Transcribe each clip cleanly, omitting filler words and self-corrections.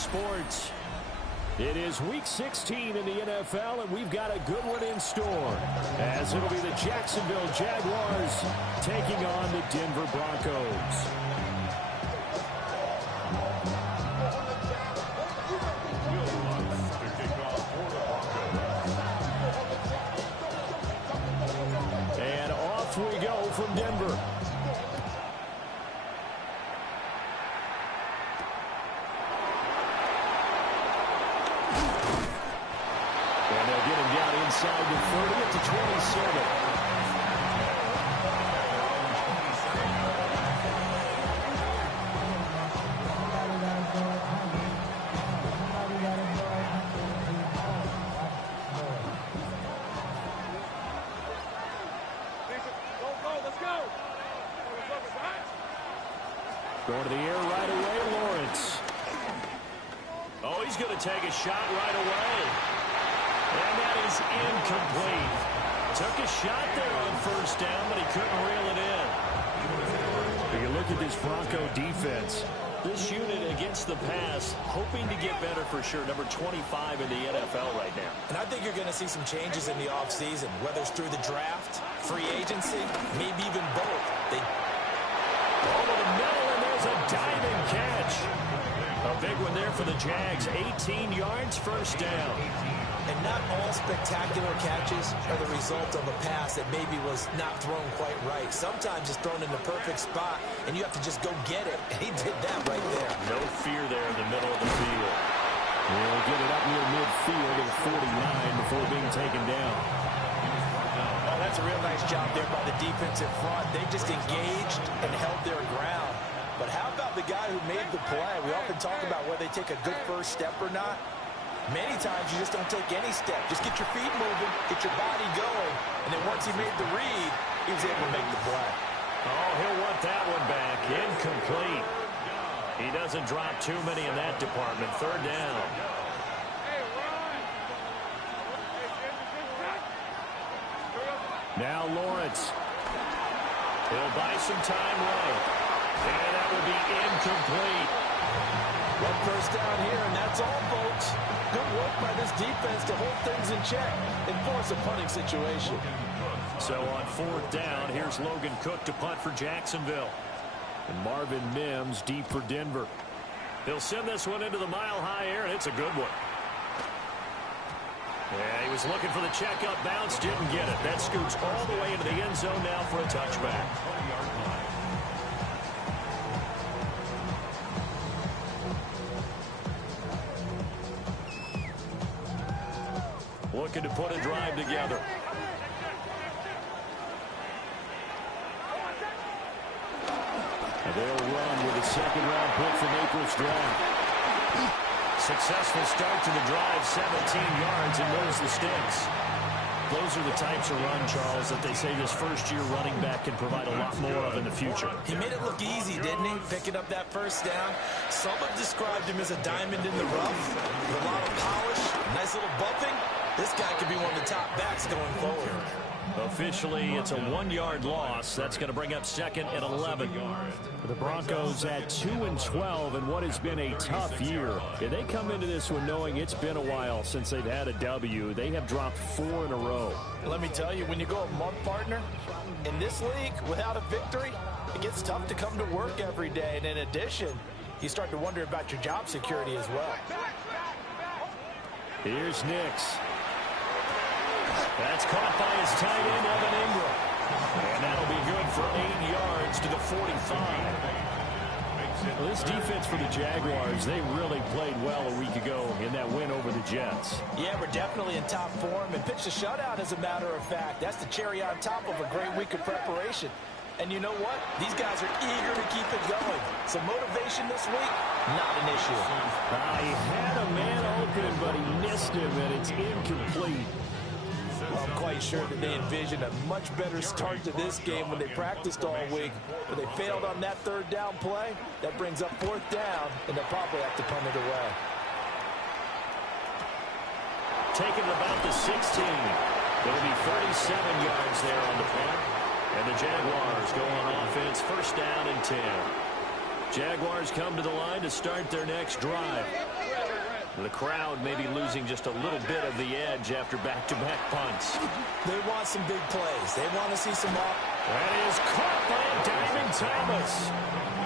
sports. It is Week 16 in the NFL, and we've got a good one in store, as it'll be the Jacksonville Jaguars taking on the Denver Broncos. And off we go from Denver. Inside the 30 at the 27. Going to the air right away, Lawrence. Oh, he's going to take a shot right away. And that is incomplete. Took a shot there on first down, but he couldn't reel it in. If you look at this Bronco defense, this unit against the pass, hoping to get better for sure. Number 25 in the NFL right now. And I think you're going to see some changes in the offseason, whether it's through the draft, free agency, maybe even both. Over the middle, and there's a diving catch. A big one there for the Jags. 18 yards, first down. And not all spectacular catches are the result of a pass that maybe was not thrown quite right. Sometimes it's thrown in the perfect spot, and you have to just go get it. And he did that right there. No fear there in the middle of the field. He'll get it up near midfield at 49 before being taken down. Oh, that's a real nice job there by the defensive front. They just engaged and held their ground. But how about the guy who made the play? We often talk about whether they take a good first step or not. Many times you just don't take any step. Just get your feet moving, get your body going, and then once he made the read, he was able to make the play. Oh, he'll want that one back. Incomplete. He doesn't drop too many in that department. Third down. Now Lawrence. He'll buy some time right. And that will be incomplete. One first down here, and that's all, folks. Good work by this defense to hold things in check and force a punting situation. So on fourth down, here's Logan Cook to punt for Jacksonville. And Marvin Mims deep for Denver. He'll send this one into the mile-high air, and it's a good one. Yeah, he was looking for the checkup bounce, didn't get it. That scoots all the way into the end zone now for a touchback. Looking to put a drive together. And they'll run with a second-round pick from April's draft. Successful start to the drive, 17 yards, and moves the sticks. Those are the types of run, Charles, that they say this first-year running back can provide a lot more of in the future. He made it look easy, didn't he? Picking up that first down. Some have described him as a diamond in the rough, with a lot of polish, nice little bumping. This guy could be one of the top backs going forward. Officially, it's a 1-yard loss. That's going to bring up second and 11. The Broncos at 2-12 in what has been a tough year. Yeah, they come into this one knowing it's been a while since they've had a W. They have dropped 4 in a row. Let me tell you, when you go a month, partner, in this league, without a victory, it gets tough to come to work every day. And in addition, you start to wonder about your job security as well. Here's Nix. That's caught by his tight end, Evan Ingram. And that'll be good for 8 yards to the 45. Well, this defense for the Jaguars, they really played well a week ago in that win over the Jets. Yeah, we're definitely in top form and pitched a shutout, as a matter of fact. That's the cherry on top of a great week of preparation. And you know what? These guys are eager to keep it going. So motivation this week, not an issue. He had a man open, but he missed him, and it's incomplete. Well, I'm quite sure that they envisioned a much better start to this game when they practiced all week. But they failed on that third down play. That brings up fourth down, and they'll probably have to punt it away. Taking it about the 16. It'll be 37 yards there on the punt. And the Jaguars go on offense, first down and 10. Jaguars come to the line to start their next drive. The crowd may be losing just a little bit of the edge after back-to-back punts. They want some big plays. They want to see some off. That is caught by a diving Thomas.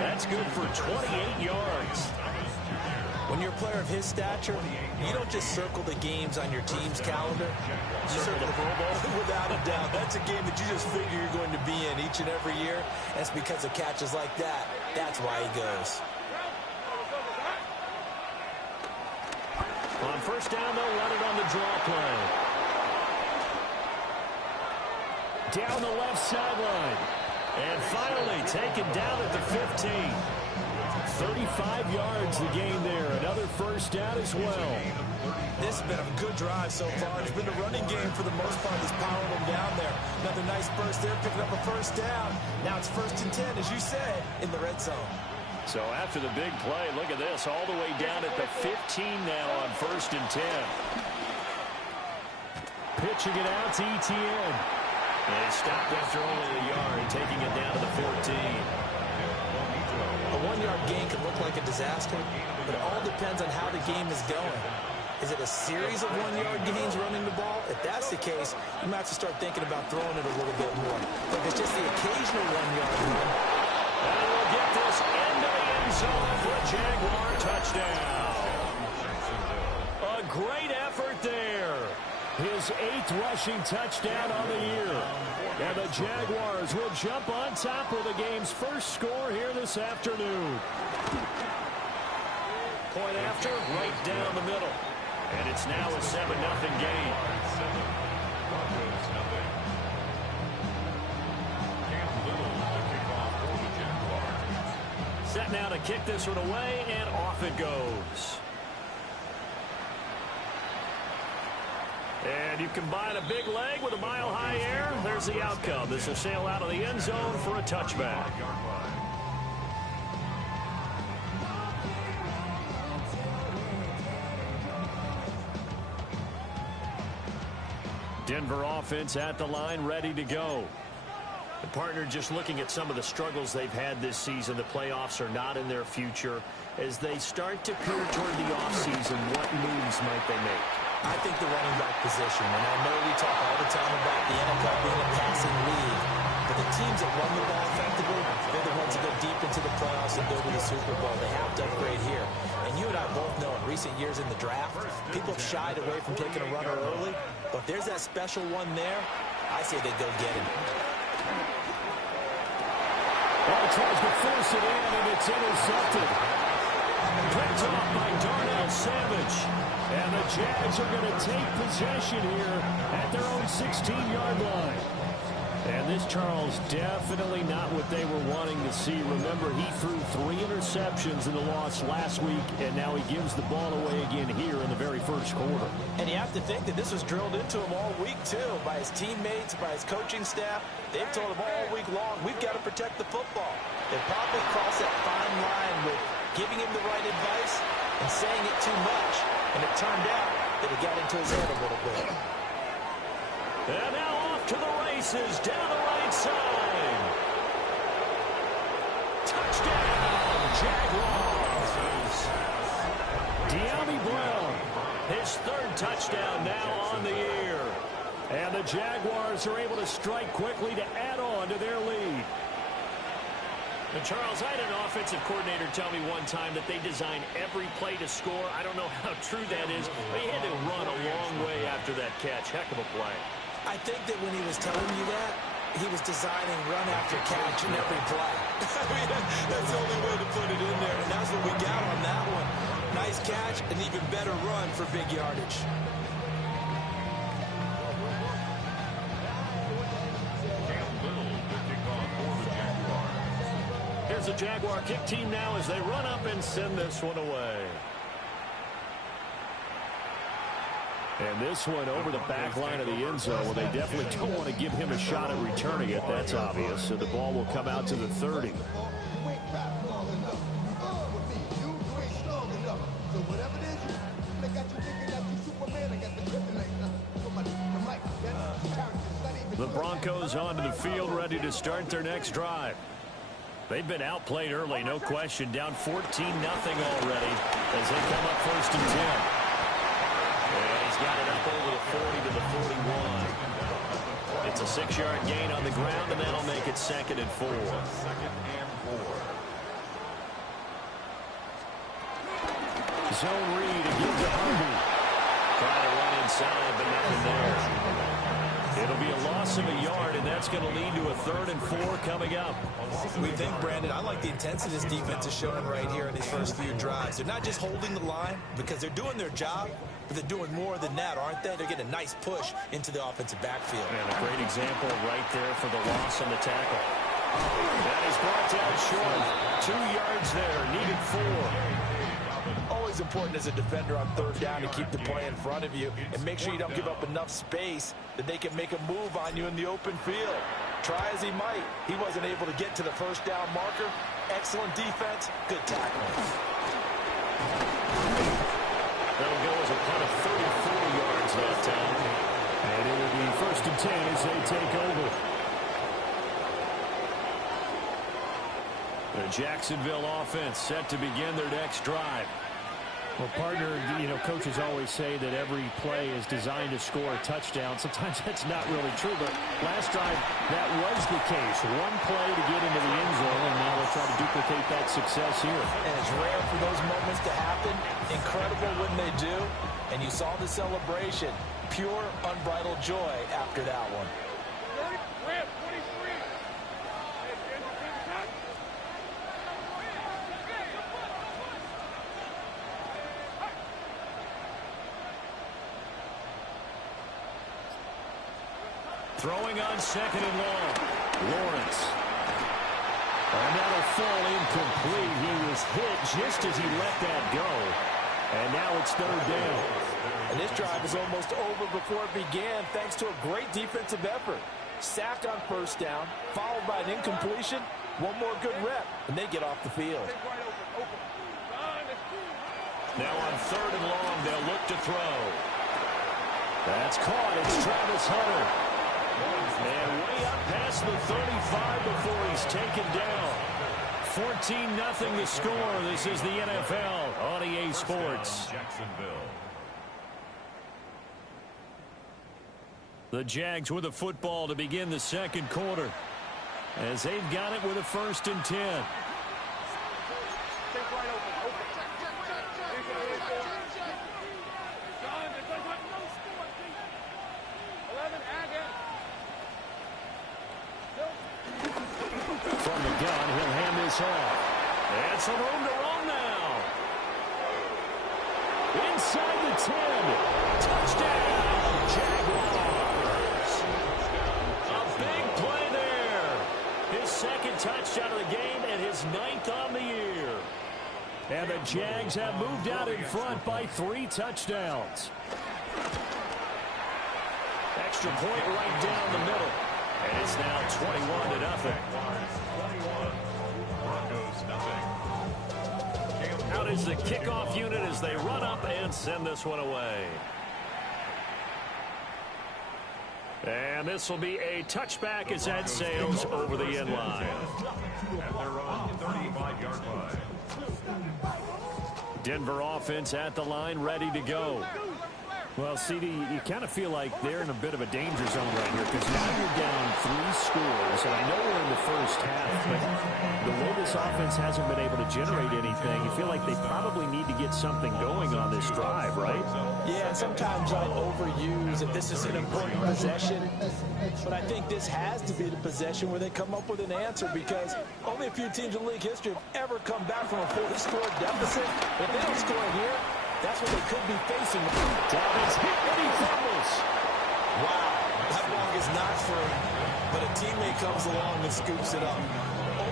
That's good for 28 yards. When you're a player of his stature, you don't just circle the games on your team's calendar. You circle the Pro Bowl. Without a doubt. That's a game that you just figure you're going to be in each and every year. That's because of catches like that. That's why he goes. On first down, they'll run it on the draw play. Down the left sideline. And finally taken down at the 15. 35 yards the gain there. Another first down as well. This has been a good drive so far. It's been a running game for the most part that's powering them down there. Another nice burst there, picking up a first down. Now it's 1st and 10, as you said, in the red zone. So after the big play, look at this, all the way down at the 15 now on 1st and 10. Pitching it out to Etienne. And he stopped after only a yard, taking it down to the 14. A 1-yard gain can look like a disaster, but it all depends on how the game is going. Is it a series of 1-yard gains running the ball? If that's the case, you might have to start thinking about throwing it a little bit more. But if it's just the occasional 1-yard run. And we'll get this into the end zone for a Jaguar touchdown. A great effort there. His 8th rushing touchdown on the year. And the Jaguars will jump on top of the game's first score here this afternoon. Point after, right down the middle. And it's now a 7-0 game. Set now to kick this one away, and off it goes. And you combine a big leg with a mile-high air, there's the outcome. This will sail out of the end zone for a touchback. Denver offense at the line, ready to go. The partner just looking at some of the struggles they've had this season. The playoffs are not in their future. As they start to peer toward the offseason, what moves might they make? I think the running back position, and I know we talk all the time about the NFL being a passing league, but the teams that run the ball effectively, they're the ones that go deep into the playoffs and go to the Super Bowl. They have to upgrade here. And you and I both know in recent years in the draft, people have shied away from taking a runner early, but if there's that special one there, I say they go get him. Ball tries to force it in, and it's intercepted. Picked off by Darnell Savage. And the Jags are going to take possession here at their own 16-yard line. And this, Charles, definitely not what they were wanting to see. Remember, he threw 3 interceptions in the loss last week, and now he gives the ball away again here in the very first quarter. And you have to think that this was drilled into him all week, too, by his teammates, by his coaching staff. They've told him all week long, we've got to protect the football. They probably crossed that fine line with giving him the right advice and saying it too much. And it turned out that it got into his head a little bit. And now off to the races down the right side. Touchdown, Jaguars. De'Ami Brown, his 3rd touchdown now on the year. And the Jaguars are able to strike quickly to add on to their lead. And Charles, I had an offensive coordinator tell me one time that they design every play to score. I don't know how true that is, but he had to run a long way after that catch. Heck of a play. I think that when he was telling you that, he was designing run after catch in every play. I mean, that's the only way to put it in there, and that's what we got on that one. Nice catch, an even better run for big yardage. Here's the Jaguar kick team now as they run up and send this one away. And this one over the back line of the end zone. Well, they definitely don't want to give him a shot at returning it. That's obvious. So the ball will come out to the 30. The Broncos onto the field, ready to start their next drive. They've been outplayed early, no question. Down 14-0 already as they come up 1st and 10. he's got it up over the 40 to the 41. It's a 6-yard gain on the ground, and that'll make it 2nd and 4. Zone read again to Harvey. Try to run inside, but nothing there. It'll be a loss of a yard, and that's going to lead to a 3rd and 4 coming up. We think, Brandon, I like the intensity this defense is showing right here in these first few drives. They're not just holding the line because they're doing their job, but they're doing more than that, aren't they? They're getting a nice push into the offensive backfield. And a great example right there for the loss on the tackle. That is brought down short. 2 yards there, needed 4. Always important as a defender on 3rd down to keep the play in front of you and make sure you don't give up enough space that they can make a move on you in the open field. Try as he might, he wasn't able to get to the 1st down marker. Excellent defense, good tackling. That'll go as a punt of 34 yards that time. And it will be 1st and 10 as they take over. The Jacksonville offense set to begin their next drive. Well, partner, coaches always say that every play is designed to score a touchdown. Sometimes that's not really true, but last drive, that was the case. One play to get into the end zone, and now they'll try to duplicate that success here. And it's rare for those moments to happen. Incredible when they do. And you saw the celebration. Pure, unbridled joy after that one. Throwing on 2nd and long. Lawrence. And that'll fall incomplete. He was hit just as he let that go. And now it's 3rd down. And this drive is almost over before it began thanks to a great defensive effort. Sack on 1st down, followed by an incompletion. One more good rep, and they get off the field. Now on 3rd and long, they'll look to throw. That's caught. It's Travis Hunter. And way up past the 35 before he's taken down. 14-0 the score. This is the NFL on EA Sports. The Jags with the football to begin the 2nd quarter, as they've got it with a 1st and 10. From the gun, he'll hand this off. And some room to run now. Inside the 10. Touchdown, Jaguars. A big play there. His 2nd touchdown of the game and his 9th on the year. And the Jags have moved out in front by 3 touchdowns. Extra point right down the middle. And it's now 21-0. Out is the kickoff unit as they run up and send this one away. And this will be a touchback as that sails over the end line. At their own 35-yard line. Denver offense at the line, ready to go. Well, CD, you kind of feel like they're in a bit of a danger zone right here because now you're down 3 scores, and I know we're in the first half, but the way this offense hasn't been able to generate anything, you feel like they probably need to get something going on this drive, right? Yeah, and sometimes I overuse that this is an important possession, but I think this has to be the possession where they come up with an answer because only a few teams in league history have ever come back from a 40-score deficit. If they don't score here, that's what they could be facing. Dobbins hit and he fumbles. Wow, that ball is not for him, but a teammate comes along and scoops it up.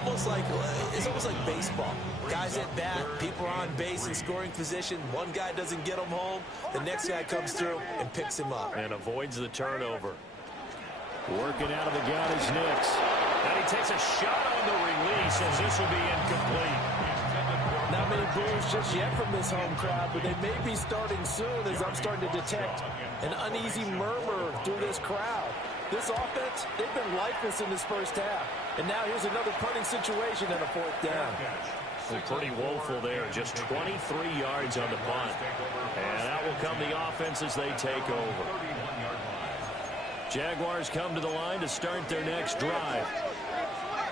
It's almost like baseball. Guys at bat, people are on base in scoring position. One guy doesn't get him home. The next guy comes through and picks him up. And avoids the turnover. Working out of the gun is Nix. And he takes a shot on the release as this will be incomplete. Not many boos just yet from this home crowd, but they may be starting soon as I'm starting to detect an uneasy murmur through this crowd. This offense, they've been lifeless in this first half. And now here's another punting situation and a 4th down. Well, pretty woeful there. Just 23 yards on the punt. And out will come the offense as they take over. Jaguars come to the line to start their next drive.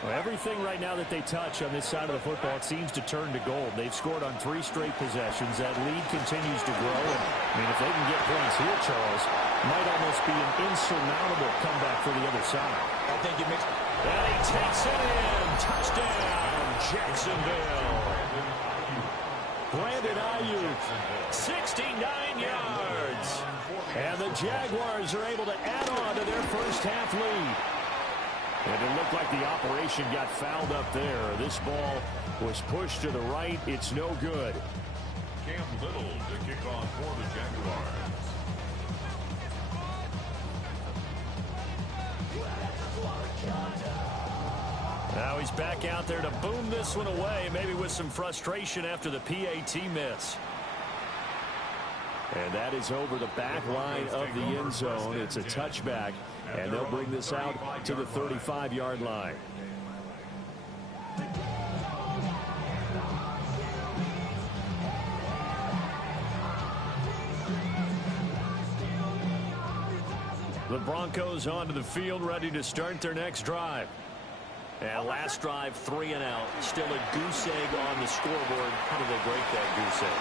Well, everything right now that they touch on this side of the football, it seems to turn to gold. They've scored on 3 straight possessions. That lead continues to grow. And, I mean, if they can get points here, Charles, might almost be an insurmountable comeback for the other side. I think it makes... And he takes it in. Touchdown, Jacksonville. Brandon Ayuk, 69 yards. And the Jaguars are able to add on to their first half lead. And it looked like the operation got fouled up there. This ball was pushed to the right. It's no good. Cam Little to kick off for the Jaguars. Now he's back out there to boom this one away, maybe with some frustration after the PAT miss. And that is over the back line of the end zone. It's a touchback, and they'll bring this out to the 35-yard line. The Broncos onto the field, ready to start their next drive. And last drive, 3 and out. Still a goose egg on the scoreboard. How do they break that goose egg?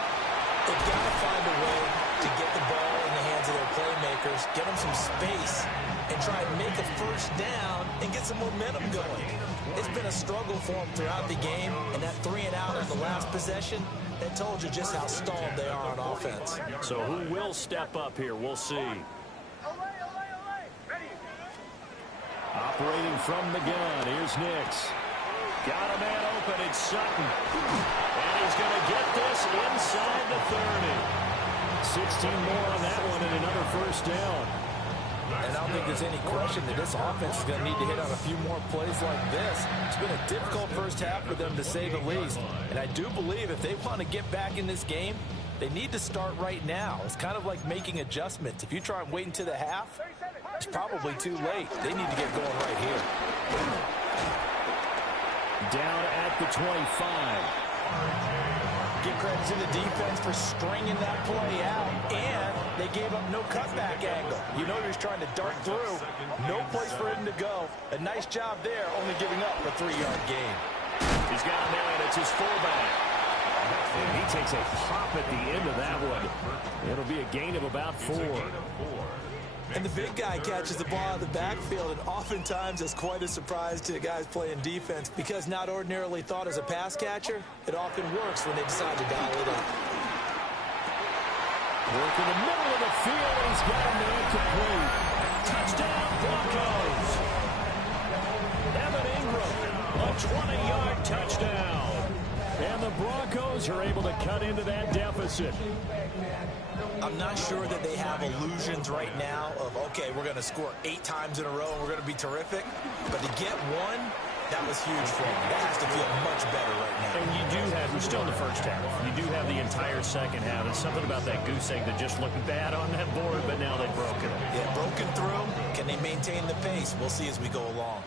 They've got to find a way to get the ball in the hands of their playmakers, get them some space, and try and make a first down and get some momentum going. It's been a struggle for them throughout the game, and that 3 and out on the last possession, that told you just how stalled they are on offense. So who will step up here? We'll see. Operating from the gun, here's Nix. Got a man open, it's Sutton. And he's going to get this inside the 30. 16 more on that one and another first down. And I don't think there's any question that this offense is going to need to hit on a few more plays like this. It's been a difficult first half for them, to say the least. And I do believe if they want to get back in this game, they need to start right now. It's kind of like making adjustments. If you try and wait until the half, it's probably too late. They need to get going right here. Down at the 25. Give credit to the defense for stringing that play out, and they gave up no cutback angle. You know, he was trying to dart through. No place for him to go. A nice job there, only giving up a 3-yard gain. He's got a man. It's his fullback. And he takes a pop at the end of that one. It'll be a gain of about 4. And the big guy catches the ball out of the backfield, and oftentimes it's quite a surprise to the guys playing defense, because not ordinarily thought as a pass catcher, it often works when they decide to dial it up. Work in the middle of the field, and he's got a man complete. Touchdown, Broncos. Evan Ingram, a 20-yard touchdown. And the Broncos are able to cut into that deficit. I'm not sure that they have illusions right now of, okay, we're going to score 8 times in a row and we're going to be terrific. But to get one, that was huge for them. That has to feel much better right now. And you do have, we're still in the first half. You do have the entire second half. There's something about that goose egg that just looked bad on that board, but now they've broken it. Yeah, broken through. Can they maintain the pace? We'll see as we go along.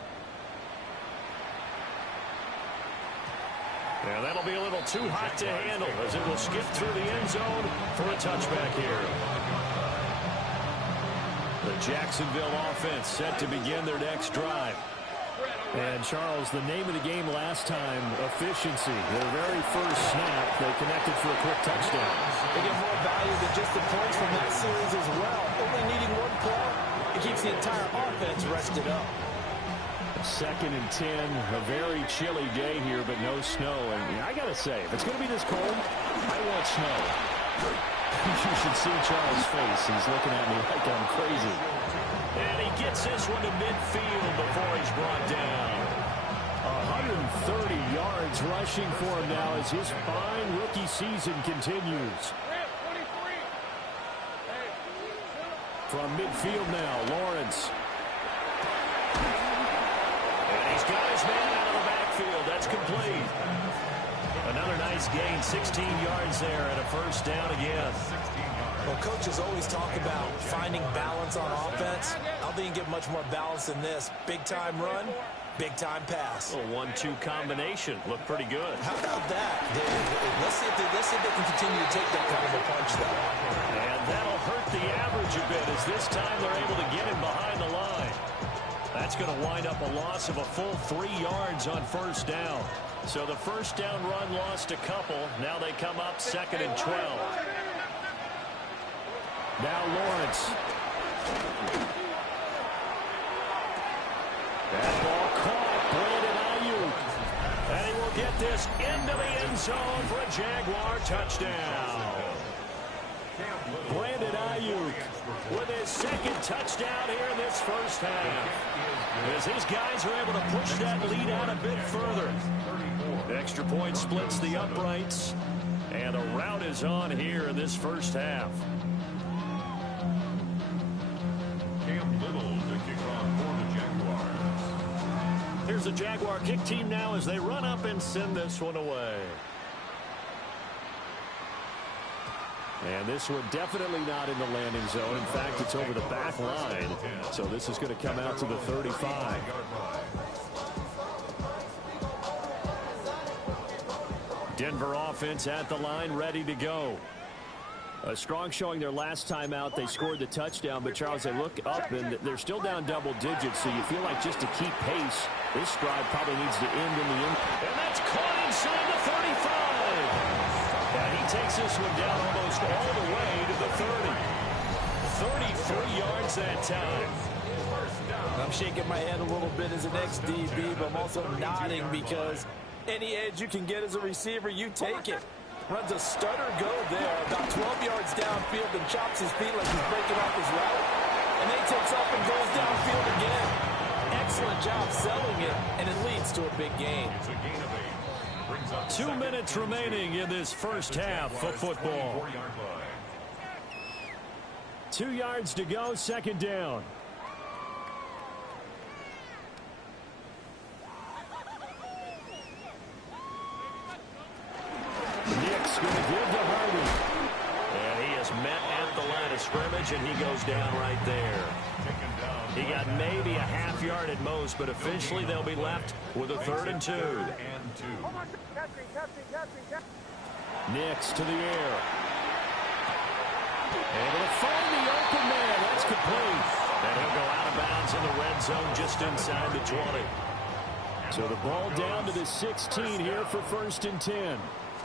Yeah, that'll be a little too hot to handle as it will skip through the end zone for a touchback here. The Jacksonville offense set to begin their next drive. And, Charles, the name of the game last time, efficiency. Their very first snap, they connected for a quick touchdown. They get more value than just the points from that series as well. Only needing one play, it keeps the entire offense rested up. 2nd and 10, a very chilly day here, but no snow. And I got to say, if it's going to be this cold, I want snow. You should see Charles' face. He's looking at me like I'm crazy. And he gets this one to midfield before he's brought down. 130 yards rushing for him now as his fine rookie season continues. From midfield now, Lawrence. He's got his man out of the backfield. That's complete. Another nice gain, 16 yards there, and a first down again. Well, coaches always talk about finding balance on offense. I don't think you can get much more balance than this. Big-time run, Big-time pass. A 1-2 combination. Looked pretty good. How about that? Let's see if they can continue to take that kind of a punch, though. And that'll hurt the average a bit as this time they're able to get him behind the line. That's going to wind up a loss of a full 3 yards on first down. So the first down run lost a couple. Now they come up 2nd and 12. Now Lawrence. That ball caught. Brandon Ayuk. And he will get this into the end zone for a Jaguar touchdown. Brandon Ayuk with his 2nd touchdown here in this first half. As these guys are able to push that lead out a bit further. Extra point splits the uprights. And a rout is on here in this first half. Here's the Jaguar kick team now as they run up and send this one away. And this one definitely not in the landing zone. In fact, it's over the back line. So this is going to come out to the 35. Denver offense at the line, ready to go. A strong showing their last time out. They scored the touchdown, but Charles, they look up and they're still down double digits, so you feel like just to keep pace, this drive probably needs to end in the end. And that's caught inside the 35. And he takes this one down almost all the way to the 30. 33 yards that time. I'm shaking my head a little bit as an ex-DB, but I'm also nodding because any edge you can get as a receiver, you take it. Runs a stutter go there, about 12 yards downfield, and chops his feet like he's breaking off his route. And then he takes off and goes downfield again. Excellent job selling it, and it leads to a big gain. 2 minutes remaining in this first half of football. 2 yards to go, 2nd down. Nick's going to give to Hardy. And he is met at the line of scrimmage, and he goes down right there. He got maybe a half yard at most, but officially they'll be left with a 3rd and 2. Nick's to the air. Able to find the open man. That's complete. And he'll go out of bounds in the red zone just inside the 20. So the ball down to the 16 here for 1st and 10.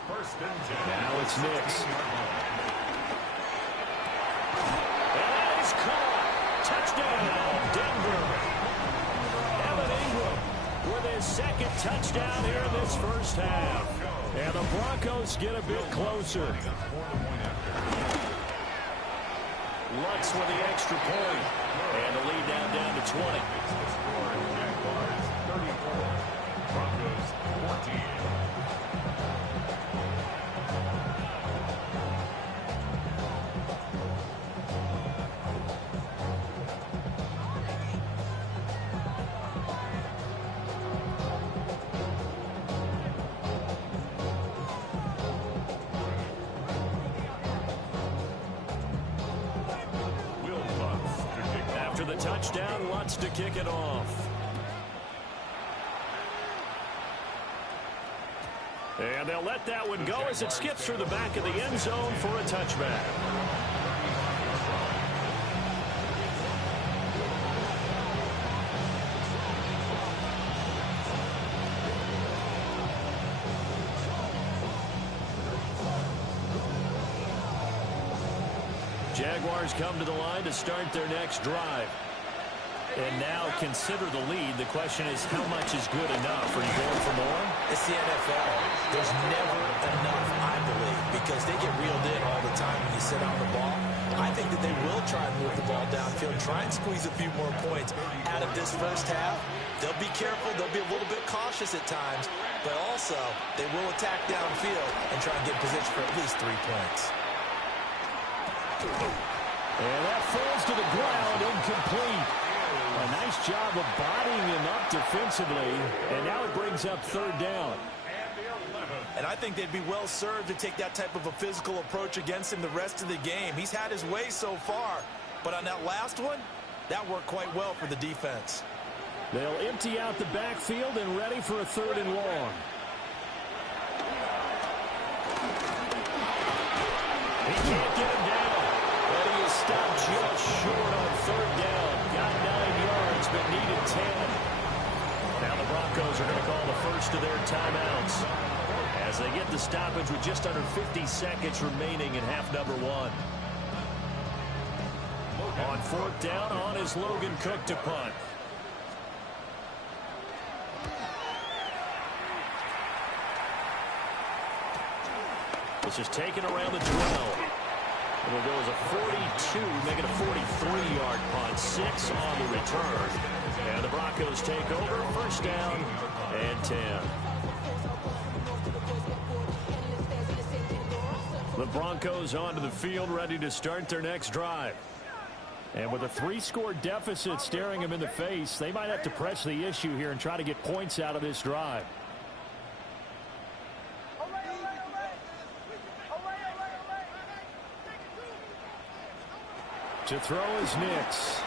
Now it's Nick's. And that is caught. Touchdown, Denver. Evan Ingram with his 2nd touchdown here in this first half. And the Broncos get a bit closer. Lutz with the extra point. And the lead down to 20. Broncos 14. After the touchdown, Lutz to kick it off. And they'll let that one go as it skips through the back of the end zone for a touchback. Jaguars come to the line to start their next drive. And now consider the lead. The question is, how much is good enough? Are you going for more? It's the NFL. There's never enough, I believe, because they get reeled in all the time when you sit on the ball. I think that they will try and move the ball downfield, try and squeeze a few more points out of this first half. They'll be careful. They'll be a little bit cautious at times, but also they will attack downfield and try and get position for at least 3 points. And that falls to the ground, incomplete. A nice job of bodying him up defensively, and now it brings up 3rd down. And I think they'd be well served to take that type of a physical approach against him the rest of the game. He's had his way so far, but on that last one, that worked quite well for the defense. They'll empty out the backfield and ready for a 3rd and long. He can't get him down. But he is stopped just short on 3rd down. Got 9 yards, but needed 10. Now the Broncos are going to call the first of their timeouts as they get the stoppage with just under 50 seconds remaining in half number 1. On 4th down, on is Logan Cook to punt. This is taken around the 12. It'll go as a 42, make it a 43-yard punt. 6 on the return. And the Broncos take over. 1st down and 10. The Broncos onto the field, ready to start their next drive. And with a 3-score deficit staring them in the face, they might have to press the issue here and try to get points out of this drive. To throw is Nix.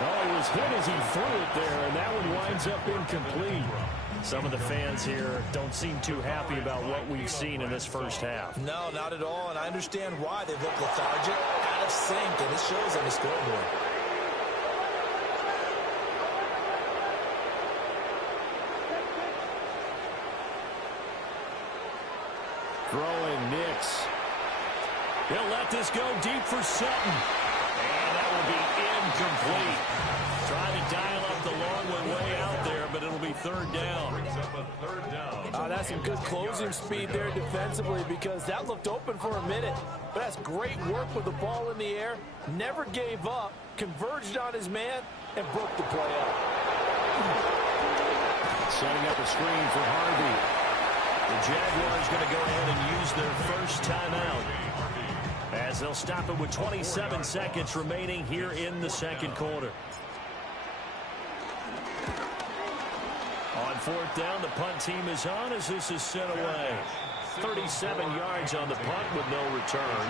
Oh, he was hit as he threw it there, and that one winds up incomplete. Some of the fans here don't seem too happy about what we've seen in this first half. No, not at all, and I understand why. They look lethargic, out of sync, and it shows on the scoreboard. Throwing Nix. He'll let this go deep for Sutton. And that will be incomplete. Trying to dial up the long one way out there, but it'll be 3rd down. That's some good closing speed there defensively because that looked open for a minute. But that's great work with the ball in the air. Never gave up, converged on his man, and broke the play up. Setting up a screen for Harvey. The Jaguars going to go ahead and use their first timeout, as they'll stop it with 27 seconds remaining here in the 2nd quarter. On 4th down, the punt team is on as this is sent away. 37 yards on the punt with no return.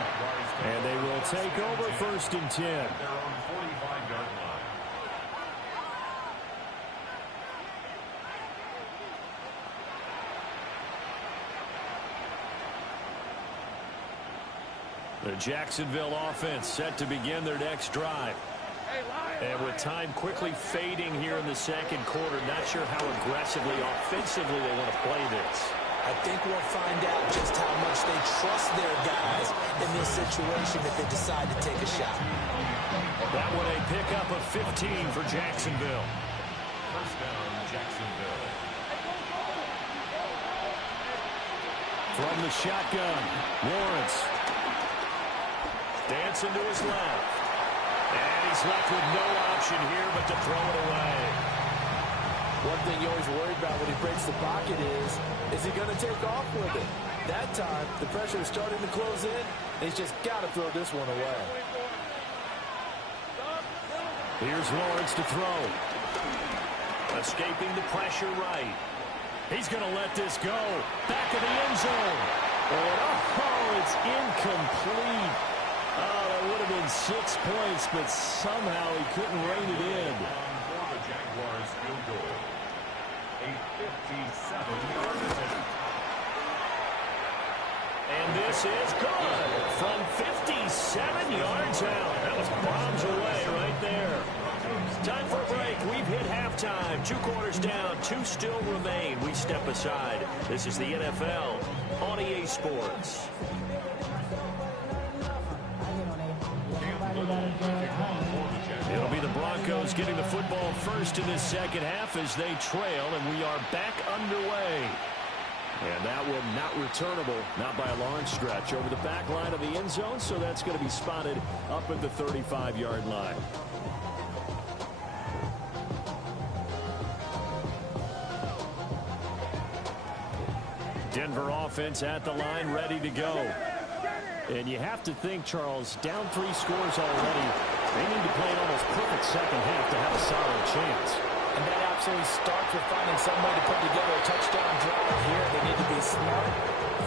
And they will take over 1st and 10. They're on 45-yard line. The Jacksonville offense set to begin their next drive. And with time quickly fading here in the 2nd quarter, not sure how aggressively, offensively they want to play this. I think we'll find out just how much they trust their guys in this situation if they decide to take a shot. That one a pickup of 15 for Jacksonville. 1st down, Jacksonville. From the shotgun, Lawrence. Dancing to his left. And he's left with no option here but to throw it away. One thing you always worry about when he breaks the pocket is he going to take off with it? That time, the pressure is starting to close in, and he's just got to throw this one away. Here's Lawrence to throw. Escaping the pressure right. He's going to let this go. Back of the end zone. Oh, it's incomplete. Oh, that would have been 6 points, but somehow he couldn't rein it in. For the Jaguars field goal. A 57-yard attempt. And this is good from 57 yards out. That was bombs away right there. Time for a break. We've hit halftime. 2 quarters down. 2 still remain. We step aside. This is the NFL on EA Sports. It'll be the Broncos getting the football first in this 2nd half as they trail, and we are back underway. And that one not returnable, not by a long stretch, over the back line of the end zone, so that's going to be spotted up at the 35-yard line. Denver offense at the line, ready to go. And you have to think, Charles, down 3 scores already. They need to play an almost perfect 2nd half to have a solid chance. And that absolutely starts with finding some way to put together a touchdown drive here. They need to be smart,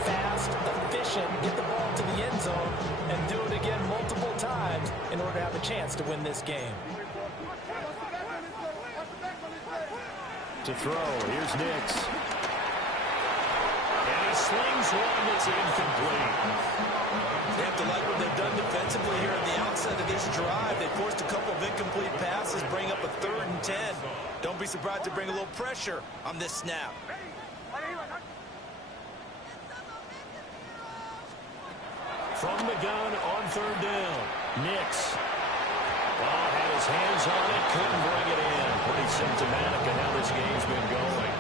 fast, efficient, get the ball to the end zone, and do it again multiple times in order to have a chance to win this game. To throw, here's Nix. And he slings one that's incomplete. They have to like what they've done defensively here at the outset of this drive. They forced a couple of incomplete passes, bring up a 3rd and 10. Don't be surprised to bring a little pressure on this snap. From the gun on 3rd down. Nix. Had his hands on it, couldn't bring it in. Pretty symptomatic of how this game's been going.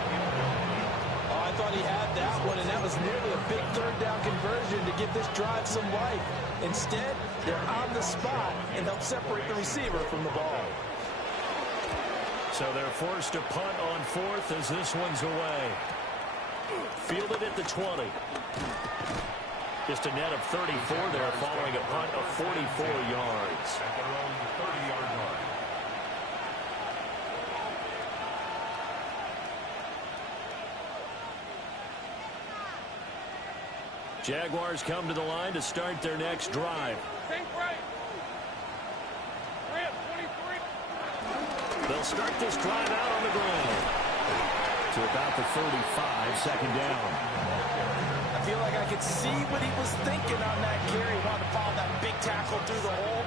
I thought he had that one, and that was nearly a big 3rd down conversion to give this drive some life. Instead, they're on the spot and help separate the receiver from the ball. So they're forced to punt on 4th as this one's away. Fielded at the 20. Just a net of 34 there following a punt of 44 yards. At their own 30-yard line. Jaguars come to the line to start their next drive. They'll start this drive out on the ground. To about the 35, 2nd down. I feel like I could see what he was thinking on that carry. He wanted to follow that big tackle through the hole.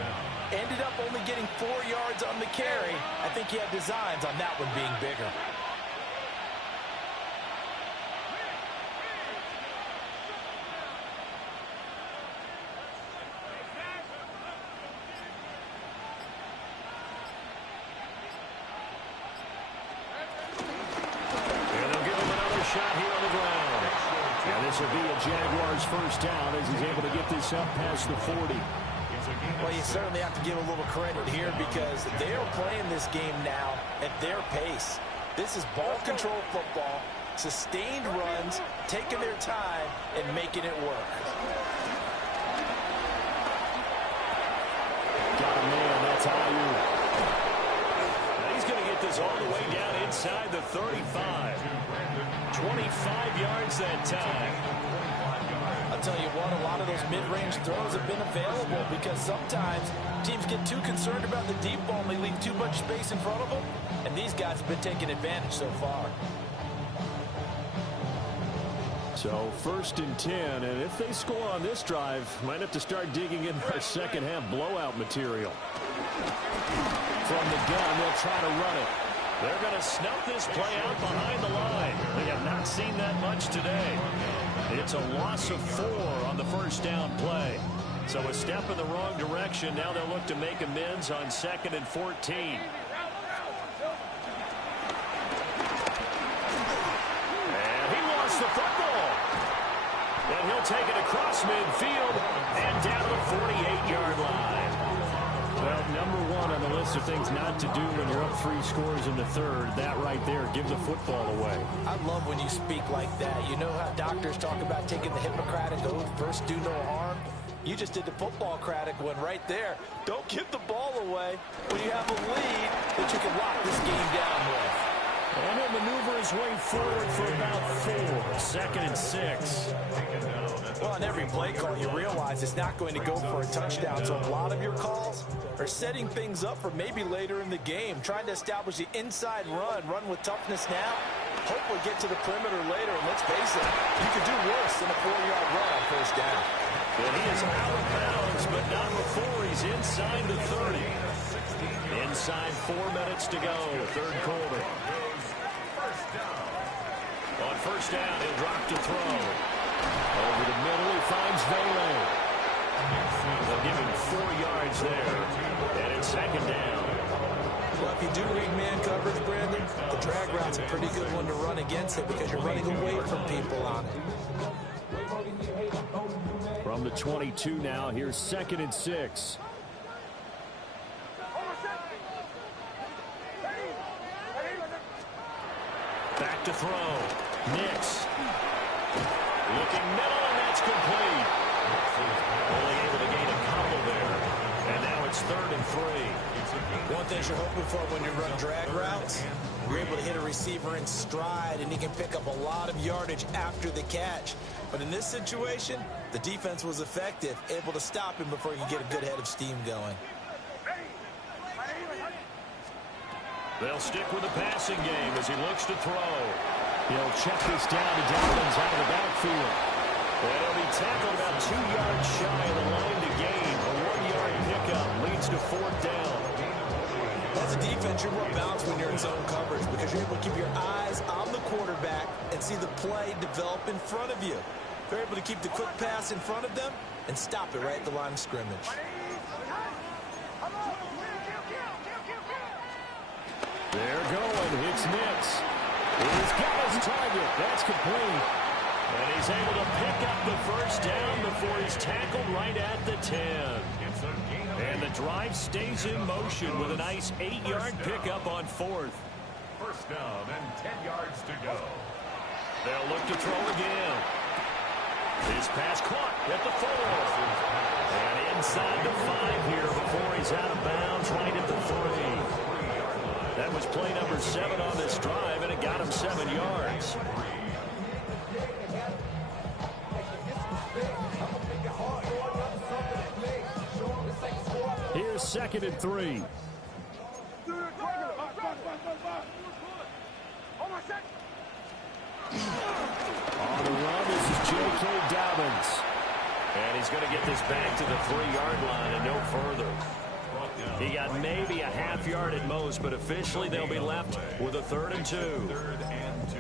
Ended up only getting 4 yards on the carry. I think he had designs on that one being bigger. Shot here on the ground. And this will be a Jaguars 1st down as he's able to get this up past the 40. Well, you certainly have to give a little credit here because they are playing this game now at their pace. This is ball control football, sustained runs, taking their time, and making it work. Got a man, that's Ayuk. He's going to get this all the way down inside the 35. 25 yards that time. I'll tell you what, a lot of those mid-range throws have been available because sometimes teams get too concerned about the deep ball and they leave too much space in front of them, and these guys have been taking advantage so far. So 1st and 10, and if they score on this drive, might have to start digging in our second half blowout material. From the gun, they'll try to run it. They're going to snuff this play out behind the line. They have not seen that much today. It's a loss of 4 on the 1st down play. So a step in the wrong direction. Now they'll look to make amends on 2nd and 14. And he lost the football. And he'll take it across midfield and down to the 48-yard line. Well, number 1 on the list of things not to do when you're up 3 scores in the 3rd. That right there, give the football away. I love when you speak like that. You know how doctors talk about taking the Hippocratic oath, first do no harm? You just did the football-cratic one right there. Don't give the ball away when you have a lead that you can lock this game down with. And he'll maneuver his way forward for about 4. 2nd and 6. Well, on every play call, you realize it's not going to go for a touchdown. So a lot of your calls are setting things up for maybe later in the game, trying to establish the inside run with toughness now, hopefully get to the perimeter later. And let's face it, you could do worse than a 4-yard run on 1st down. And he is out of bounds, but not before he's inside the 30. Inside 4 minutes to go, 3rd quarter. On 1st down, he'll drop to throw. Over the middle, he finds Vele. They'll give him 4 yards there. And it's 2nd down. Well, if you do read man coverage, Brandon, the drag route's a pretty good one to run against it because you're running away from people on it. From the 22 now, here's 2nd and 6. Back to throw. Nix. Looking middle, and that's complete. Only able to gain a couple there. And now it's 3rd and 3. One thing you're hoping for when you run drag routes, you're able to hit a receiver in stride, and he can pick up a lot of yardage after the catch. But in this situation, the defense was effective, able to stop him before he could get a good head of steam going. They'll stick with the passing game as he looks to throw. He'll check this down to Dobbins out of the backfield. And he'll be tackled about 2 yards shy of the line to gain. A 1-yard pickup leads to 4th down. As a defense, you're more balanced when you're in zone coverage because you're able to keep your eyes on the quarterback and see the play develop in front of you. They're able to keep the quick pass in front of them and stop it right at the line of scrimmage. They're going. It's Nix. He's got his target. That's complete. And he's able to pick up the first down before he's tackled right at the 10. And the drive stays in motion with a nice 8-yard pickup on 4th. First down and 10 yards to go. They'll look to throw again. His pass caught at the 4. And inside the 5 here before he's out of bounds right at the 3. That was play number 7 on this drive, and it got him 7 yards. Here's 2nd and 3. On the run, this is J.K. Dobbins. And he's going to get this back to the 3-yard line and no further. He got maybe a half yard at most, but officially they'll be left with a 3rd and 2. 3rd and 2.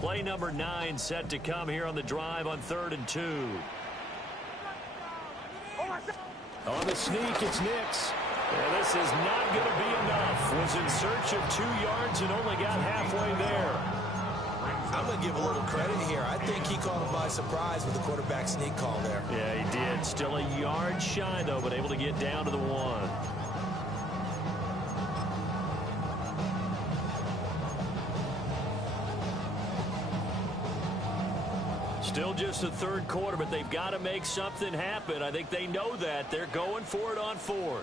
Play number 9 set to come here on the drive on 3rd and 2. On the sneak, it's Nix. And this is not going to be enough. Was in search of 2 yards and only got halfway there. I'm going to give a little credit here. I think he caught him by surprise with the quarterback sneak call there. Yeah, he did. Still a yard shy, though, but able to get down to the 1. Still just the 3rd quarter, but they've got to make something happen. I think they know that. They're going for it on 4th.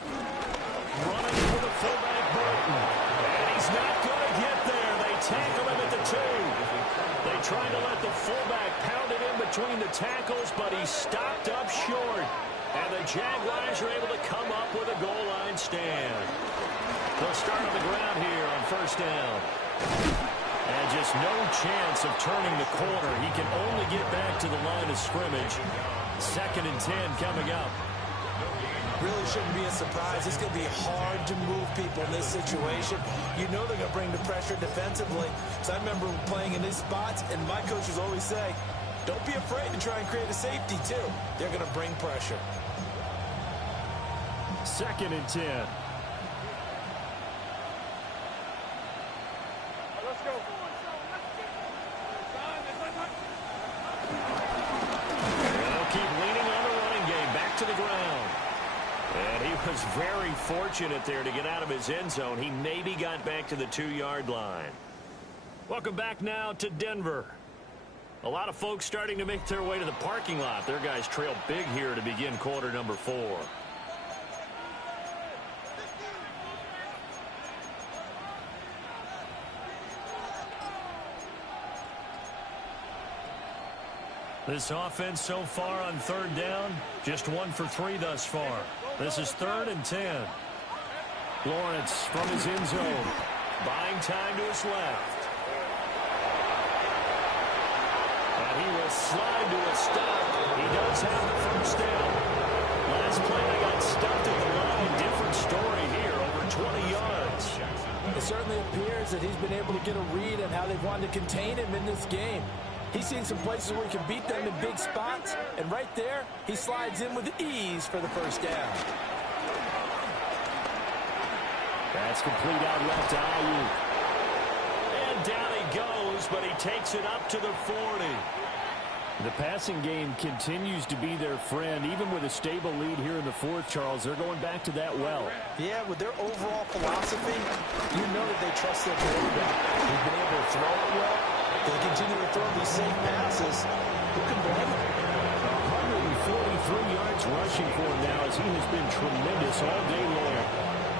Running for the fullback, Burton. And he's not going to get there. They tackle him at the 2. They tried to let the fullback pound it in between the tackles, but he stopped up short. And the Jaguars are able to come up with a goal line stand. They'll start on the ground here on 1st down. And just no chance of turning the corner. He can only get back to the line of scrimmage. 2nd and 10 coming up. Really shouldn't be a surprise. It's going to be hard to move people in this situation. You know they're going to bring the pressure defensively. So I remember playing in these spots, and my coaches always say, don't be afraid to try and create a safety, too. They're going to bring pressure. 2nd and 10. To the ground. And he was very fortunate there to get out of his end zone. He maybe got back to the 2-yard line. Welcome back now to Denver. A lot of folks starting to make their way to the parking lot. Their guys trail big here to begin quarter number 4. This offense so far on 3rd down, just 1 for 3 thus far. This is 3rd and 10. Lawrence from his end zone. Buying time to his left. And he will slide to a stop. He does have the first down. Last play they got stuffed at the line. Different story here, over 20 yards. It certainly appears that he's been able to get a read on how they've wanted to contain him in this game. He's seen some places where he can beat them in big spots, and right there, he slides in with ease for the first down. That's complete out left to Ayuk. And down he goes, but he takes it up to the 40. The passing game continues to be their friend. Even with a stable lead here in the 4th, Charles, they're going back to that well. Yeah, with their overall philosophy, you know that they trust their quarterback. He's been able to throw it well. They continue to throw these safe passes. Who can blame them? 143 yards rushing for him now as he has been tremendous all day long.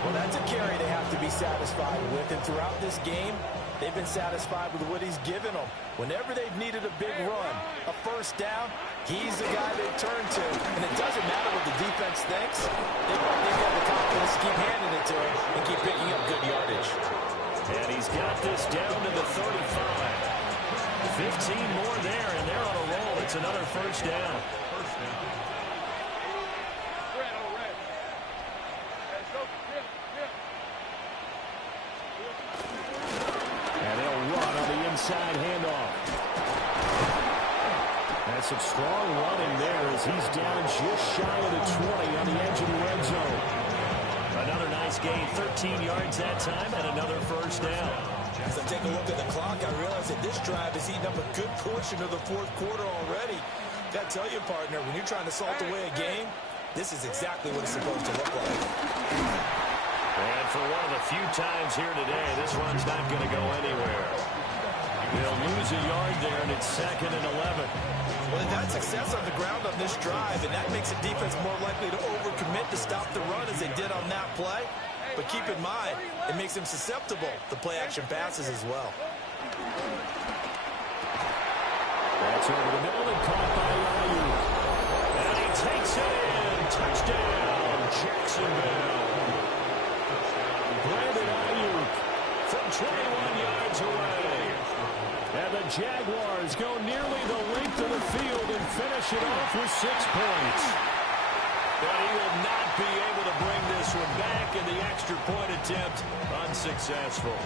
Well, that's a carry they have to be satisfied with. And throughout this game, they've been satisfied with what he's given them. Whenever they've needed a big run, a first down, he's the guy they turn to. And it doesn't matter what the defense thinks. They've got the confidence to keep handing it to him and keep picking up good yardage. And he's got this down to the 35. 15 more there, and they're on a roll. It's another first down. Inside handoff. That's some strong running there as he's down just shy of the 20 on the edge of the red zone. Another nice gain, 13 yards that time, and another first down. As I take a look at the clock, I realize that this drive has eaten up a good portion of the fourth quarter already. Got to tell you, partner, when you're trying to salt away a game, this is exactly what it's supposed to look like. And for one of the few times here today, this run's not going to go anywhere. They'll lose a yard there, and it's 2nd and 11. Well, they've had success on the ground on this drive, and that makes the defense more likely to overcommit to stop the run as they did on that play. But keep in mind, it makes them susceptible to play-action passes as well. That's over the middle and caught by Ayuk. And he takes it in. Touchdown, Jacksonville. Brandon Ayuk From 21 yards away. And the Jaguars go nearly the length of the field and finish it off with 6 points. But he will not be able to bring this one back, and the extra point attempt unsuccessful.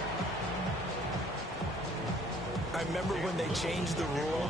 I remember when they changed the rule,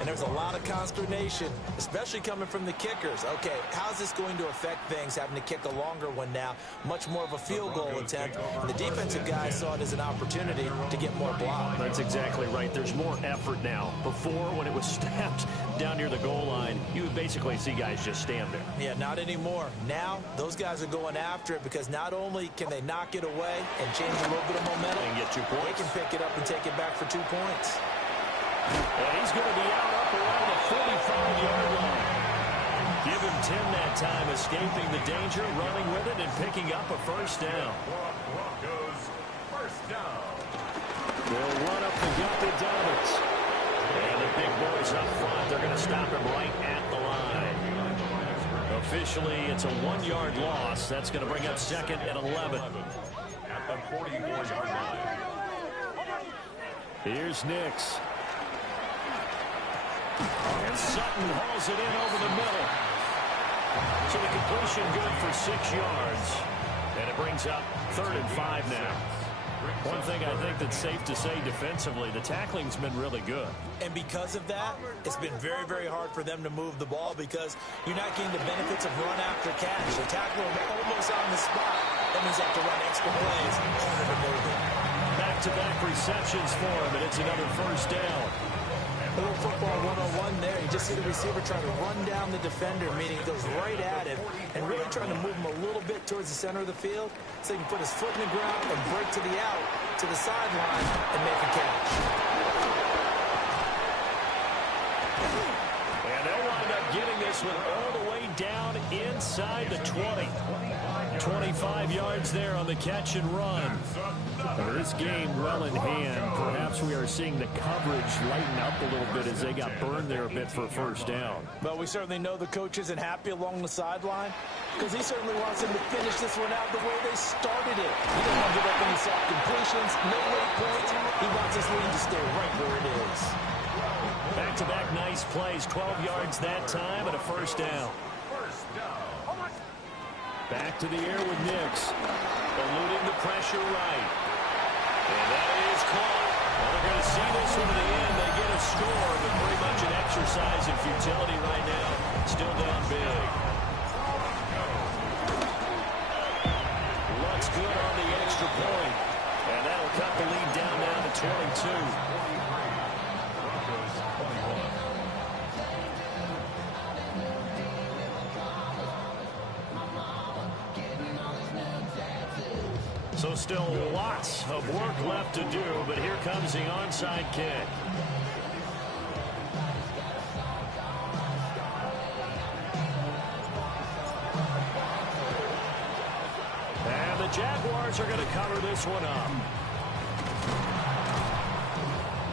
and there was a lot of consternation, especially coming from the kickers. Okay, how's this going to affect things, having to kick a longer one now, much more of a field goal attempt, and the defensive guys saw it as an opportunity to get more block. That's exactly right. There's more effort now. Before, when it was snapped down near the goal line, you would basically see guys just stand there. Yeah, not anymore. Now, those guys are going after it because not only can they knock it away and change a little bit of momentum, And get 2 points. they can pick it up and take it back for 2 points. And he's going to be out up around the 45-yard line. Give him 10 that time, escaping the danger, running with it, and picking up a first down. Broncos, first down. They'll run up the gut to Dobbins. And the big boys up front, they're going to stop him right at the line. Officially, it's a 1-yard loss. That's going to bring up 2nd and 11. At the 44-yard line. Here's Nix. And Sutton hauls it in over the middle. So the completion good for 6 yards. And it brings up 3rd and 5 now. One thing I think that's safe to say defensively, the tackling's been really good. And because of that, it's been very, very hard for them to move the ball because you're not getting the benefits of run after catch. They tackle them almost on the spot. That means they have to run extra plays harder to move it. Back-to-back receptions for him, and it's another first down. A little football 101 there. You just see the receiver trying to run down the defender, meaning he goes right at him, and really trying to move him a little bit towards the center of the field so he can put his foot in the ground and break to the out, to the sideline, and make a catch. And they'll wind up getting this one all the way down inside the 20. 25 yards there on the catch and run. This game well in hand. Perhaps we are seeing the coverage lighten up a little bit as they got burned there a bit for a first down. But we certainly know the coach isn't happy along the sideline because he certainly wants them to finish this one out the way they started it. He doesn't want to give up any soft completions, no late points. He wants this lead to stay right where it is. Back-to-back nice plays, 12 yards that time and a first down. Back to the air with Nix. Eluding the pressure right. And that is caught. Well, they're going to see this one to the end. They get a score, but pretty much an exercise in futility right now. Still down big. Looks good on the extra point. And that'll cut the lead down now to 22. So still lots of work left to do, but here comes the onside kick. And the Jaguars are going to cover this one up.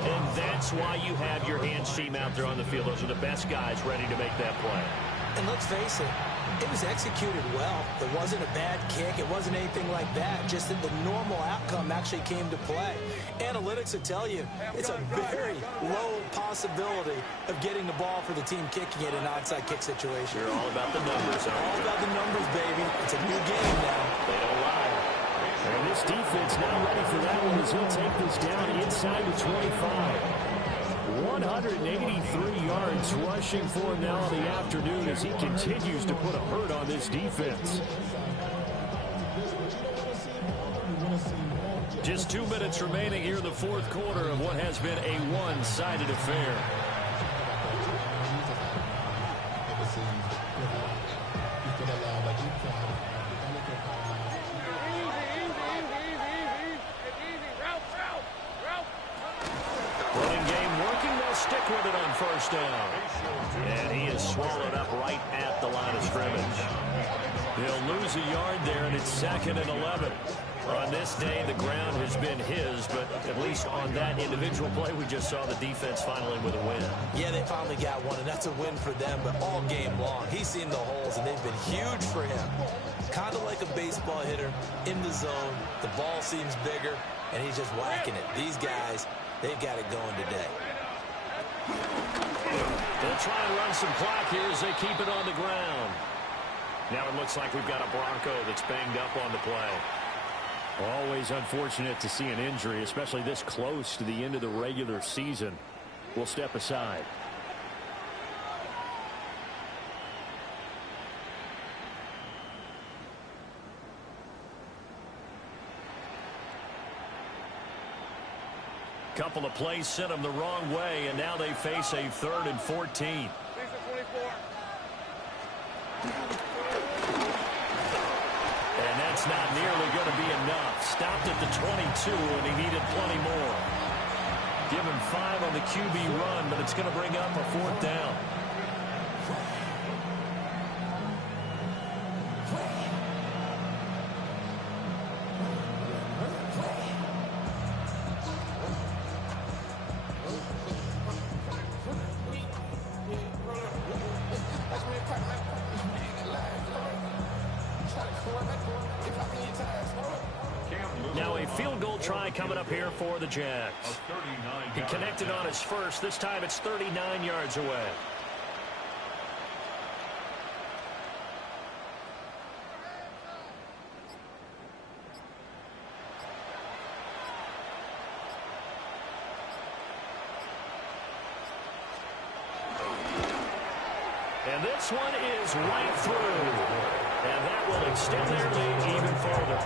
And that's why you have your hands team out there on the field. Those are the best guys ready to make that play. And let's face it, it was executed well. It wasn't a bad kick. It wasn't anything like that. Just that the normal outcome actually came to play. Analytics will tell you it's a very low possibility of getting the ball for the team kicking it in an onside kick situation. You're all about the numbers, aren't you? All about the numbers, baby. It's a new game now. They don't lie. And this defense now ready for that one as he'll take this down inside the 25. 183 yards rushing for him now in the afternoon as he continues to put a hurt on this defense. Just 2 minutes remaining here in the fourth quarter of what has been a one-sided affair. Running game working. They'll stick with it on first down. And he is swallowed up right at the line of scrimmage. He'll lose a yard there, and it's 2nd and 11. On this day, the ground has been his, but at least on that individual play, we just saw the defense finally with a win. Yeah, they finally got one, and that's a win for them, but all game long, he's seen the holes, and they've been huge for him. Kind of like a baseball hitter in the zone. The ball seems bigger, and he's just whacking it. These guys, they've got it going today. They'll try and run some clock here as they keep it on the ground. Now it looks like we've got a Bronco that's banged up on the play. Always unfortunate to see an injury, especially this close to the end of the regular season. We'll step aside. Couple of plays sent them the wrong way, and now they face a 3rd and 14. And that's not nearly going to be enough. Stopped at the 22, and he needed plenty more. Give him 5 on the QB run, but it's going to bring up a 4th down. Now a field goal try coming up here for the Jags. He connected on his first. This time it's 39 yards away. And this one is right through. And that will extend their lead even further.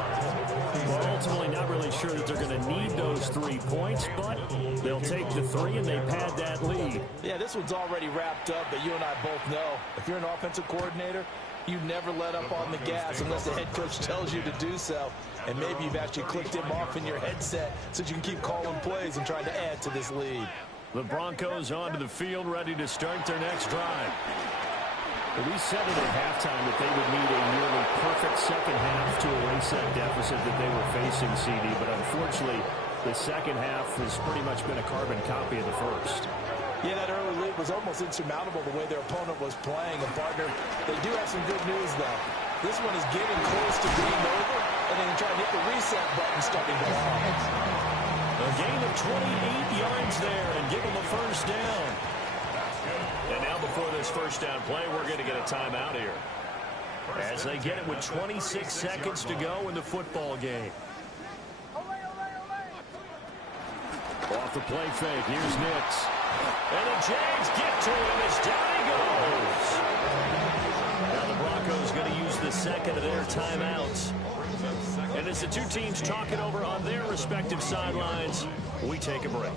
Well, ultimately not really sure that they're going to need those 3 points, but they'll take the 3 and they pad that lead. Yeah, this one's already wrapped up, but you and I both know if you're an offensive coordinator, you never let up on the gas unless the head coach tells you to do so. And maybe you've actually clicked him off in your headset so you can keep calling plays and trying to add to this lead. The Broncos onto the field ready to start their next drive. We said it at halftime that they would need a nearly perfect second half to erase that deficit that they were facing, CD. But unfortunately, the second half has pretty much been a carbon copy of the first. Yeah, that early lead was almost insurmountable the way their opponent was playing. And, partner, they do have some good news, though. This one is getting close to being over, and they can try to hit the reset button starting to long. A gain of 28 yards there and give them a first down. And now before this first down play, we're going to get a timeout here. As they get it with 26 seconds to go in the football game. Off the play fake, here's Nix. And the Jags get to him as down he goes. Now the Broncos going to use the second of their timeouts. And as the two teams talk it over on their respective sidelines, we take a break.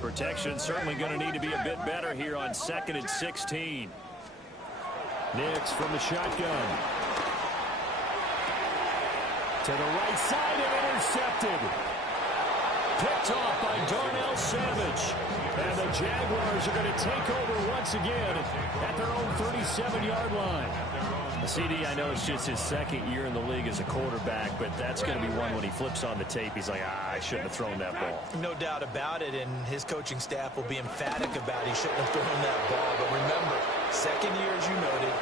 Protection certainly going to need to be a bit better here on 2nd and 16. Nix from the shotgun. To the right side and intercepted. Picked off by Darnell Savage. And the Jaguars Chargers are going to take over once again at their own 37-yard line. CD, I know it's just his second year in the league as a quarterback, but that's going to be one when he flips on the tape. He's like, I shouldn't have thrown that ball. No doubt about it, and his coaching staff will be emphatic about he shouldn't have thrown that ball. But remember, second year, as you noted,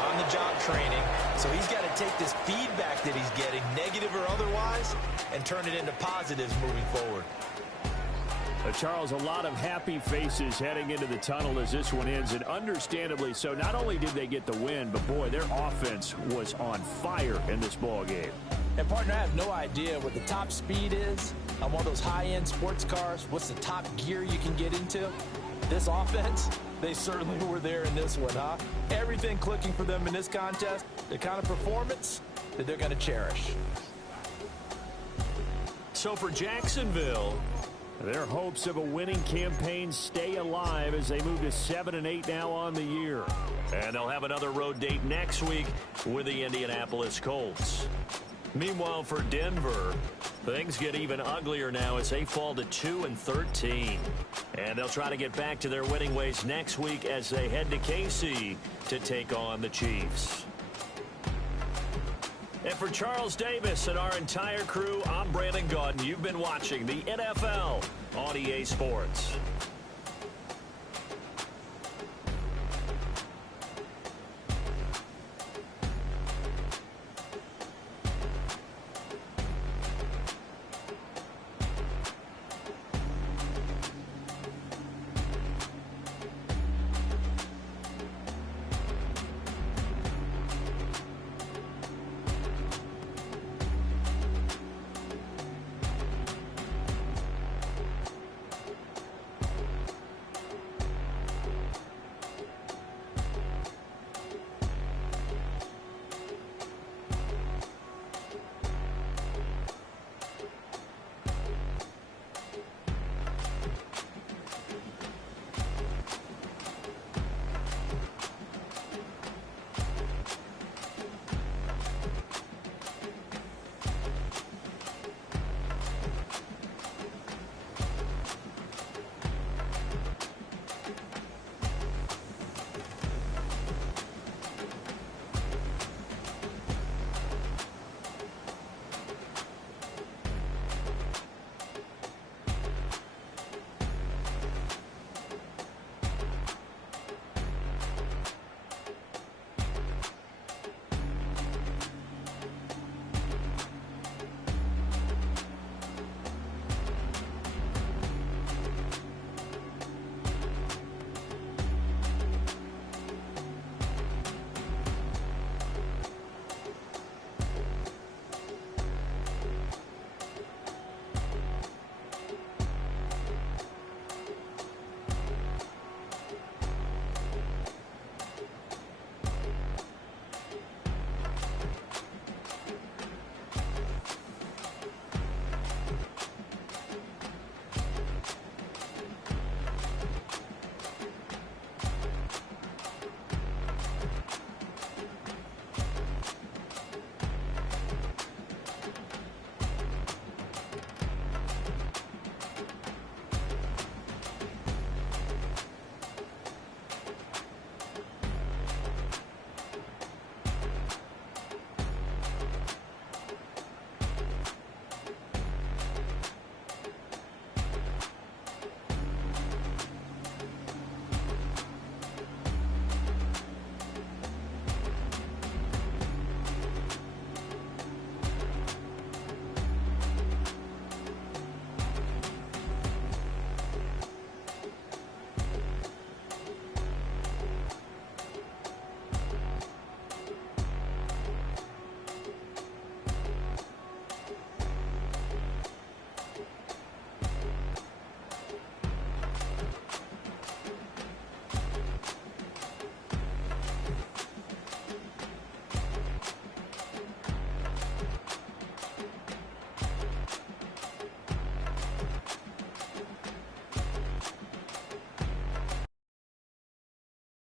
on-the-job training. So he's got to take this feedback that he's getting, negative or otherwise, and turn it into positives moving forward. Charles, a lot of happy faces heading into the tunnel as this one ends, and understandably so. Not only did they get the win, but, boy, their offense was on fire in this ball game. And, partner, I have no idea what the top speed is on one of those high-end sports cars. What's the top gear you can get into? This offense, they certainly were there in this one, huh? Everything clicking for them in this contest, the kind of performance that they're going to cherish. So for Jacksonville, their hopes of a winning campaign stay alive as they move to 7-8 now on the year. And they'll have another road date next week with the Indianapolis Colts. Meanwhile, for Denver, things get even uglier now as they fall to 2-13. And they'll try to get back to their winning ways next week as they head to KC to take on the Chiefs. And for Charles Davis and our entire crew, I'm Brandon Gaudin. You've been watching the NFL on EA Sports.